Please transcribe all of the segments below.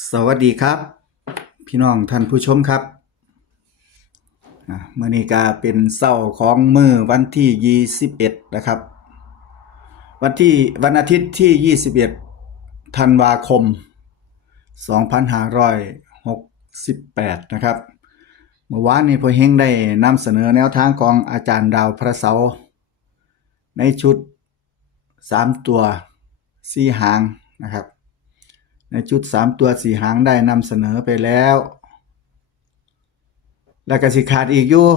สวัสดีครับ พี่น้องท่านผู้ชมครับอะมื่อนี้ก็เป็นเศร้าของมือวันที่ 21 นะครับ วันที่วันอาทิตย์ที่ 21 ธันวาคม 2568 นะครับ เมื่อวานนี้พอเฮงได้นำเสนอแนวทางของอาจารย์ดาวพระเสาในชุด 3 ตัว 4 หางนะครับ ในชุด 3 ตัว4หางได้นำเสนอไปแล้ว แล้วก็สิขาดอีกอยู่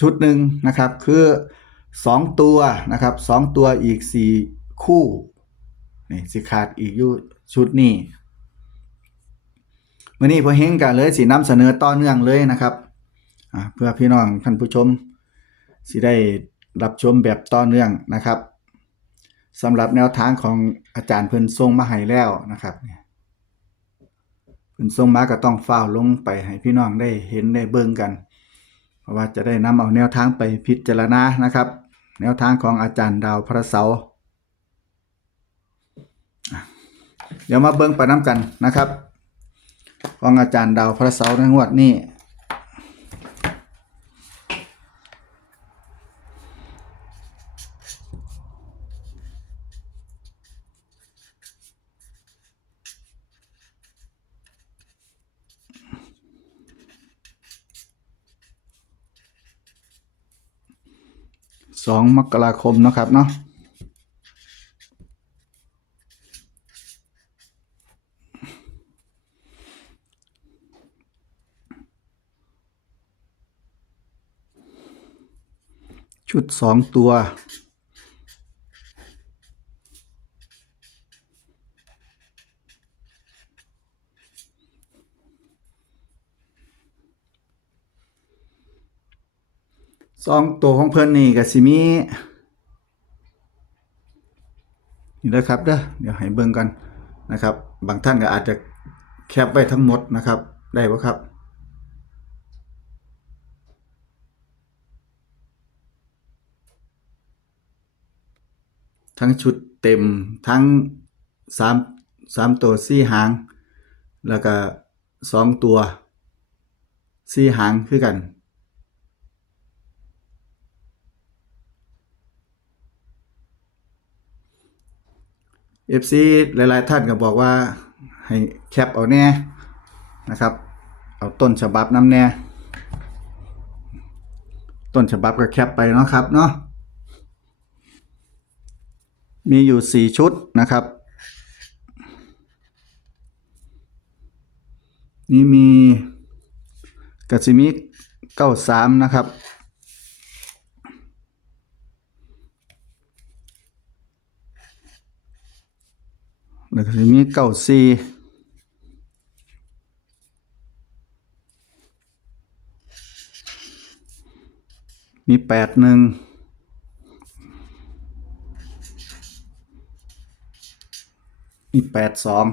ชุดหนึ่งนะครับคือ 2 ตัวนะครับ 2 ตัวอีก 4 คู่นี่สิขาดอีกอยู่ชุดนี้มื่อนี้พอเฮงกันเลยสินำเสนอต่อเนื่องเลยนะครับเพื่อพี่น้องท่านผู้ชมสิได้รับชมแบบต่อเนื่องนะครับ สำหรับแนวทางของอาจารย์เพิ่นส่งมาให้แล้วนะครับเพิ่นส่งมาก็ต้องฟ้าลงไปให้พี่น้องได้เห็นได้เบิ่งกัน เพราะว่าจะได้นำเอาแนวทางไปพิจารณานะครับ แนวทางของอาจารย์ดาวพระเสาร์เดี๋ยวมาเบิ่งไปน้ำกันนะครับ ของอาจารย์ดาวพระเสาร์ในงวดนี้ สองมกราคมนะครับเนาะชุดสองตัว สองตัวของเพิ่นนี่ก็สิมีนี่นะครับเด้อเดี๋ยวให้เบิ่งกันนะครับ บางท่านก็อาจจะแคปไว้ทั้งหมดนะครับ ได้บ่ครับ ทั้งชุดเต็มทั้งสามสามตัวสี่หาง แล้วก็สองตัวสี่หางคือกัน FC หลาย ๆ ท่านก็บอกว่าให้แคปเอาแน่นะครับ เอาต้นฉบับน้ำแน่ต้นฉบับก็แคปไปเนาะครับเนาะมีอยู่ 4 ชุดนะครับ นี่มีกัซิมิก93 นะครับ แล้วก็จะมีเก้าสี่มีแปดหนึ่งมีแปดสอง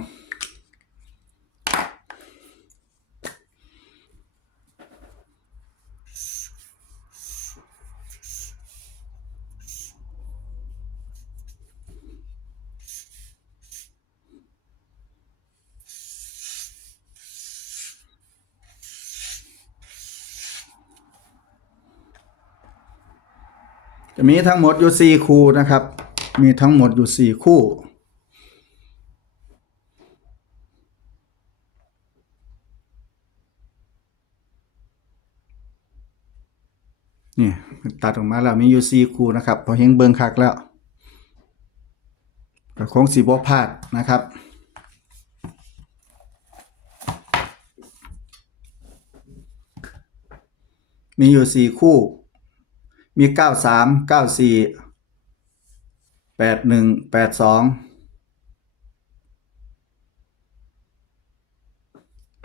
จะมีทั้งหมดอยู่สี่คู่นะครับ มีทั้งหมดอยู่สี่คู่ นี่ตัดออกมาแล้วมีอยู่สี่คู่นะครับ พอเฮงเบิงคักแล้วก็คงสีบ่พลาดนะครับมีอยู่สี่คู่ มีเก้าสามเก้าสี่แปดหนึ่งแปดสอง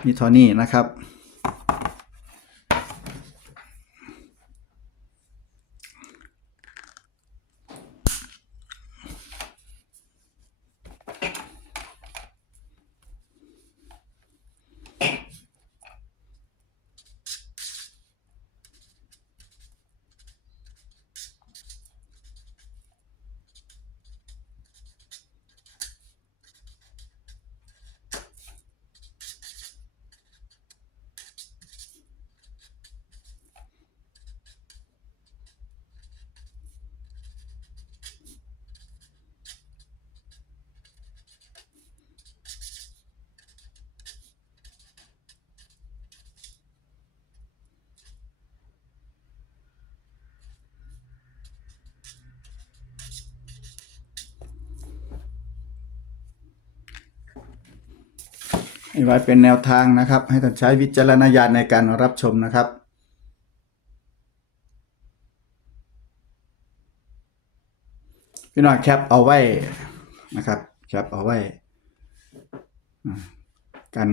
มีเท่านี้นะครับ ไว้เป็นแนวทางนะครับ ให้ท่านใช้วิจารณญาณในการรับชมนะครับ พี่น้องแคปเอาไว้นะครับแคปเอาไว้อ่ากัน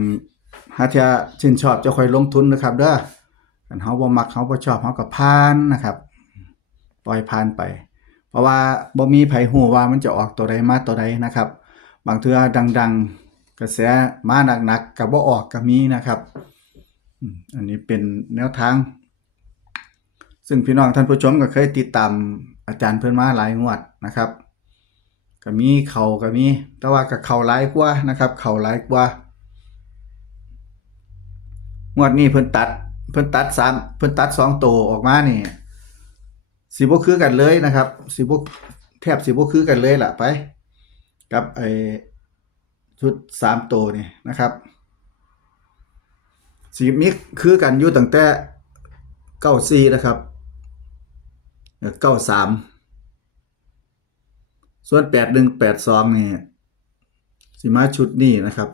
หาเทียชื่นชอบจะค่อยลงทุนนะครับ เด้อกันเฮาบ่มักเฮาบ่ชอบเฮาก็ผ่านนะครับ ปล่อยผ่านไป เพราะว่าบ่มีไผฮู้ว่ามันจะออกตัวใดมาตัวใดนะครับ บางเทือดัง ๆ กระแสมาหนักๆก็บ่ออกก็มีนะครับอันนี้เป็นแนวทาง ซึ่งพี่น้องท่านผู้ชมก็เคยติดตามอาจารย์เพิ่อนมาหลายงวดนะครับก็มีเข่าก็มี แต่ว่าก็เข่าหลายกว่านะครับ เข่าหลายกว่างวดนี้เพิ่นตัดเพิ่นตัดสามเพิ่นตัดสองตัวออกมานี่สิบ่คือกันเลยนะครับสิบ่แทบสิบ่คือกันเลยล่ะไป กับไอ ชุดสามตัวนี่นะครับสีมิกคือกันอยู่ตั้งแต่เก้าสี่นะครับเก้าสามส่วนแปดหนึ่งแปดสองนี่สิมาชุดนี้นะครับ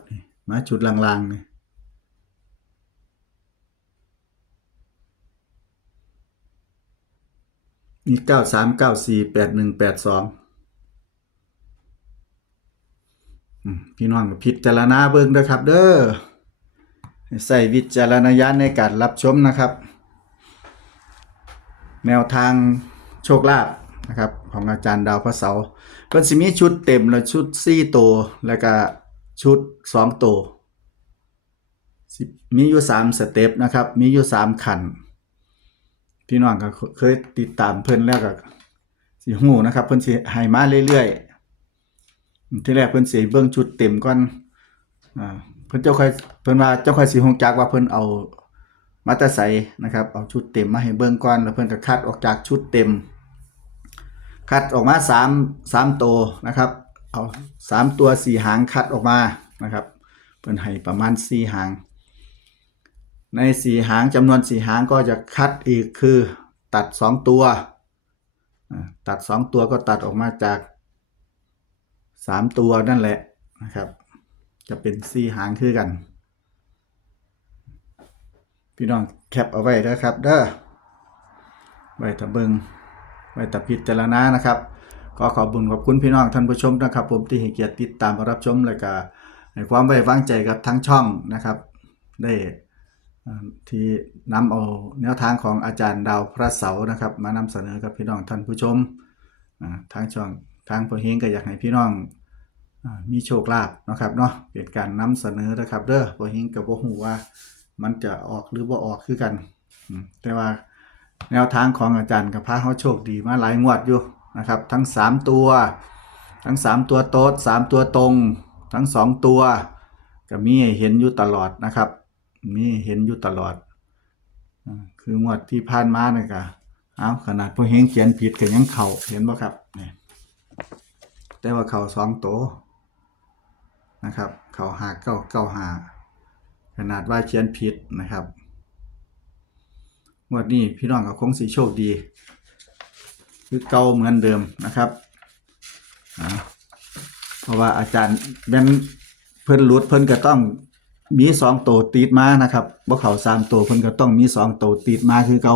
มาชุดลางๆนี่มีเก้าสามเก้าสี่แปดหนึ่งแปดสอง อืม พี่น้องก็พิจารณาเบิ่งเด้อครับ เด้อใส่วิจารณญาณในการรับชมนะครับ แนวทางโชคลาภนะครับ ของอาจารย์ดาวพระเสาเพิ่นสิมีชุดเต็มและชุด4ตัวแล้วก็ชุด2ตัวมีอยู่3สเต็ปนะครับ มีอยู่3ขั้นพี่น้องก็เคยติดตามเพิ่นแล้วก็สิฮู้นะครับ เพิ่นสิให้มาเรื่อยๆ ที่แรกเพิ่นสิเบิ่งชุดเต็มก่อนอ่าเพิ่นเจ้าค่อยเพิ่นว่าเจ้าค่อยสิฮู้จักว่าเพิ่นเอามาแต่ไสนะครับ เอาชุดเต็มมาให้เบิ่งก่อนแล้วเพิ่นก็คัดออกจากชุดเต็ม คัดออกมา3 3ตัวนะครับ เอา3ตัว4หางคัดออกมานะครับเพิ่นให้ประมาณ4หาง ใน4หางจำนวน4หางก็จะคัดอีกคือตัด 2 ตัว ตัด 2 ตัวก็ตัดออกมาจาก สามตัวนั่นแหละนะครับ จะเป็นสี่หางคือกัน พี่น้องแคปเอาไว้นะครับเด้อไว้ตะเบิงไว้ตะพิจารณานะครับก็ขอบุญขอบคุณพี่น้องท่านผู้ชมนะครับผมที่ให้เกียรติติดตามรับชมและก็ให้ความไว้วางใจกับทั้งช่องนะครับ ได้ที่นำเอาแนวทางของอาจารย์ดาวพระเสานะครับ มานำเสนอกับพี่น้องท่านผู้ชมทางช่อง ทางพอเฮงก็อยากให้พี่น้องมีโชคลาภนะครับเนาะเป็นการนำเสนอนะครับเด้อบ่เฮงกับบ่ฮู้ว่ามันจะออกหรือบ่ออกคือกัน แต่ว่าแนวทางของอาจารย์กับพาเฮาโชคดีมาหลายงวดอยู่นะครับ ทั้ง 3 ตัว ทั้ง 3 ตัวโต๊ด3ตัวตรง ทั้ง 2 ตัว ก็มีเห็นอยู่ตลอดนะครับ มีเห็นอยู่ตลอด คืองวดที่ผ่านมานี่ก็เอาขนาดพวกเฮงเขียนผิดก็ยังเข้าเห็นบ่ครับนี่ แต่ว่าเขาสองโตนะครับ เขาหาเก้าเก้าหาขนาดว่าเขียนผิดนะครับงวดนี้พี่น้องก็คงสีโชคดี คือเก่าเหมือนเดิมนะครับเพราะว่าอาจารย์แบนเพิ่นหลุดเพิ่นก็ต้องมีสองโตติดมานะครับบ่เขาสามโตเพิ่นก็ต้องมีสองโตติดมาคือเก่า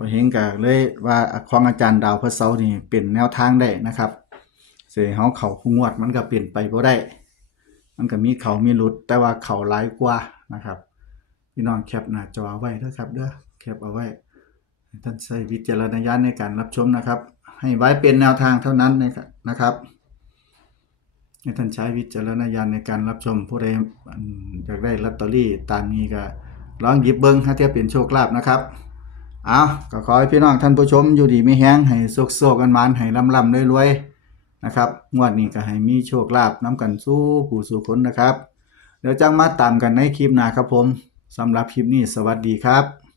พอเห็นก็เลยว่าของอาจารย์ดาวพระเสาร์นี่เป็นแนวทางได้นะครับเสียเฮาเขาคู่งวดมันก็เปลี่ยนไปบ่ได้ มันก็มีเขามีหลุด แต่ว่าเขาหลายกว่านะครับพี่น้องแคปหน้าจอเอาไว้นะครับเด้อแคปเอาไว้ ท่านใช้วิจารณญาณในการรับชมนะครับ ให้ไว้เป็นแนวทางเท่านั้นนะครับให้ท่านใช้วิจารณญาณในการรับชมผู้ใดอืมอยากได้ลอตเตอรี่ตามนี้ก็ลองหยิบเบิ้งถ้าเทียบเป็นโชคลาภนะครับ เอาก็ขอให้พี่น้องท่านผู้ชมอยู่ดีไม่แห้งให้สุกโซกกันมานให้ลำลำรวยๆนะครับงวดนี้ก็ให้มีโชคลาภน้ำกันสู้ผู้สู่คนนะครับ เดี๋ยวจังมาตามกันในคลิปหน้าครับผมสำหรับคลิปนี้สวัสดีครับ